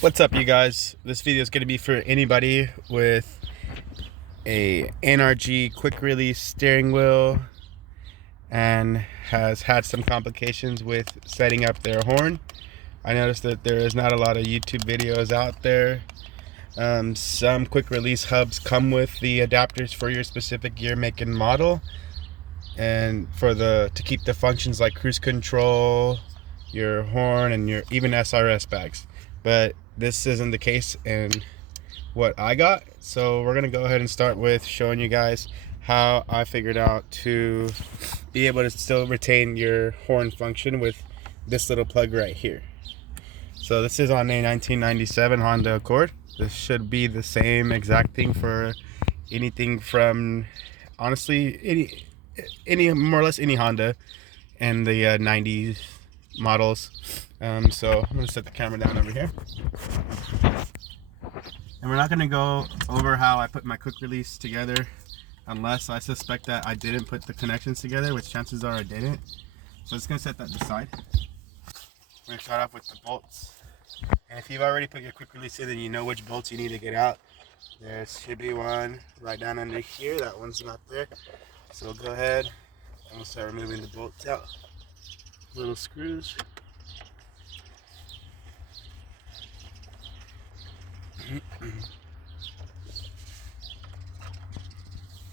What's up, you guys? This video is going to be for anybody with a NRG quick release steering wheel and has had some complications with setting up their horn. I noticed that there is not a lot of YouTube videos out there. Some quick release hubs come with the adapters for your specific year, make, and model, and to keep the functions like cruise control, your horn, and your even SRS bags. But this isn't the case in what I got, so we're gonna go ahead and start with showing you guys how I figured out to be able to still retain your horn function with this little plug right here. So this is on a 1997 Honda Accord. This should be the same exact thing for anything from, honestly, any more or less any Honda and the 90s models. So I'm gonna set the camera down over here, and we're not gonna go over how I put my quick release together unless I suspect that I didn't put the connections together, which chances are I didn't. So I'm just gonna set that aside. We're gonna start off with the bolts, and if you've already put your quick release in, then you know which bolts you need to get out. There should be one right down under here. That one's not there, so we'll go ahead and we'll start removing the bolts out. Little screws.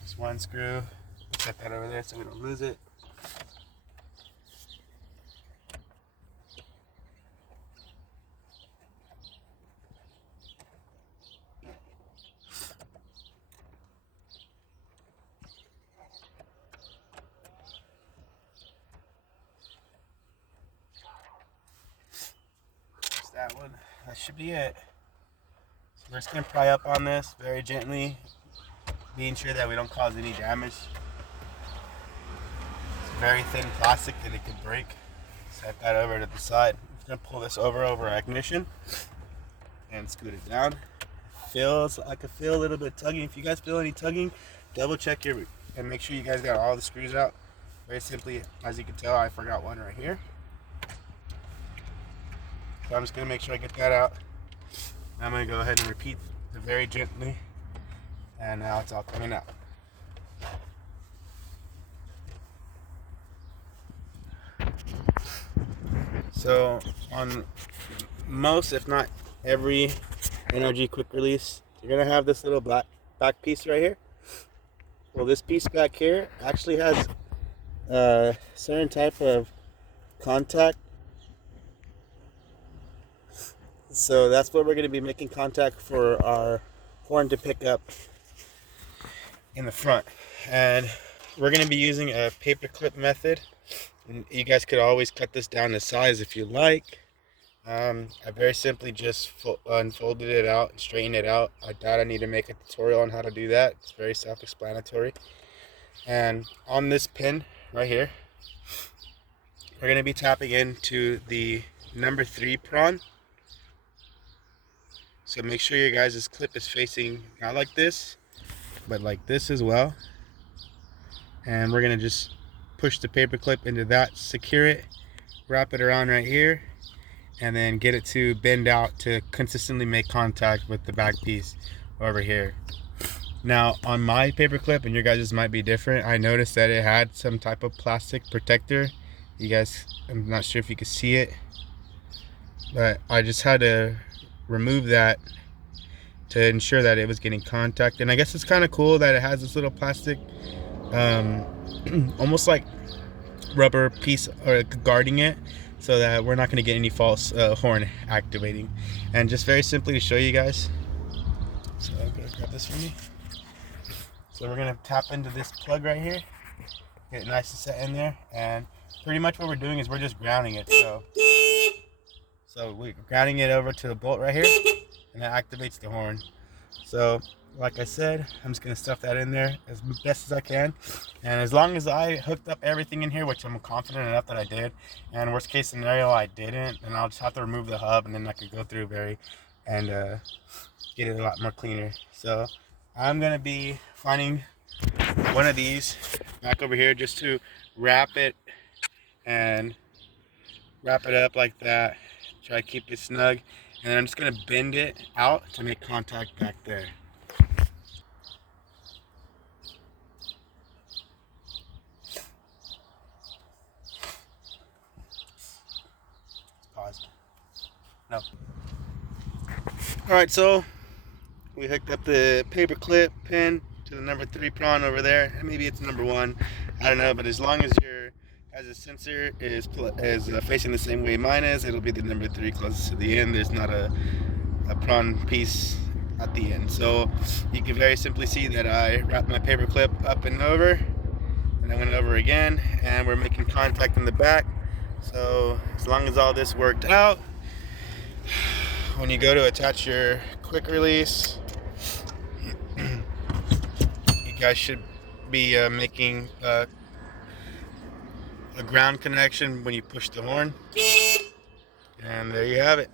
Just one screw. Set that over there so we don't lose it. There's that one. That should be it. So we're just gonna pry up on this very gently, being sure that we don't cause any damage. It's very thin plastic that it could break. Set that over to the side. I'm gonna pull this over our ignition and scoot it down. I could feel a little bit of tugging. If you guys feel any tugging, double check and make sure you guys got all the screws out. Very simply, as you can tell, I forgot one right here. So I'm just gonna make sure I get that out. I'm gonna go ahead and repeat it very gently, and now it's all coming out. So on most, if not every NRG quick release, you're gonna have this little black back piece right here. Well, this piece back here actually has a certain type of contact. So that's what we're going to be making contact for our horn to pick up in the front. And we're going to be using a paper clip method. And you guys could always cut this down to size if you like. I very simply just unfolded it out and straightened it out. I doubt I need to make a tutorial on how to do that. It's very self-explanatory. And on this pin right here, we're going to be tapping into the number 3 prong. So make sure your guys' clip is facing not like this, but like this as well. And we're gonna just push the paper clip into that, secure it, wrap it around right here, and then get it to bend out to consistently make contact with the back piece over here. Now on my paper clip, and your guys' might be different, I noticed that it had some type of plastic protector. You guys, I'm not sure if you could see it, but I just had to remove that to ensure that it was getting contact. And I guess it's kind of cool that it has this little plastic almost like rubber piece guarding it, so that we're not going to get any false horn activating. And just very simply to show you guys, so I'm going to grab this for me. So we're going to tap into this plug right here, get it nice and set in there, and pretty much what we're doing is we're just grounding it. So we're grounding it over to the bolt right here, and that activates the horn. So like I said, I'm just gonna stuff that in there as best as I can. And as long as I hooked up everything in here, which I'm confident enough that I did, and worst case scenario I didn't, then I'll just have to remove the hub, and then I could go through and get it a lot more cleaner. So I'm gonna be finding one of these back over here just to wrap it up like that, Try to keep it snug. And then I'm just going to bend it out to make contact back there. Pause. No. Alright, so we hooked up the paper clip pin to the number 3 prong over there. Maybe it's number 1. I don't know, but as long as the sensor is facing the same way mine is, it'll be the number 3 closest to the end. There's not a prong piece at the end. So you can very simply see that I wrapped my paper clip up and over, and I went over again, and we're making contact in the back. So as long as all this worked out, when you go to attach your quick release, you guys should be making a ground connection when you push the horn. And there you have it.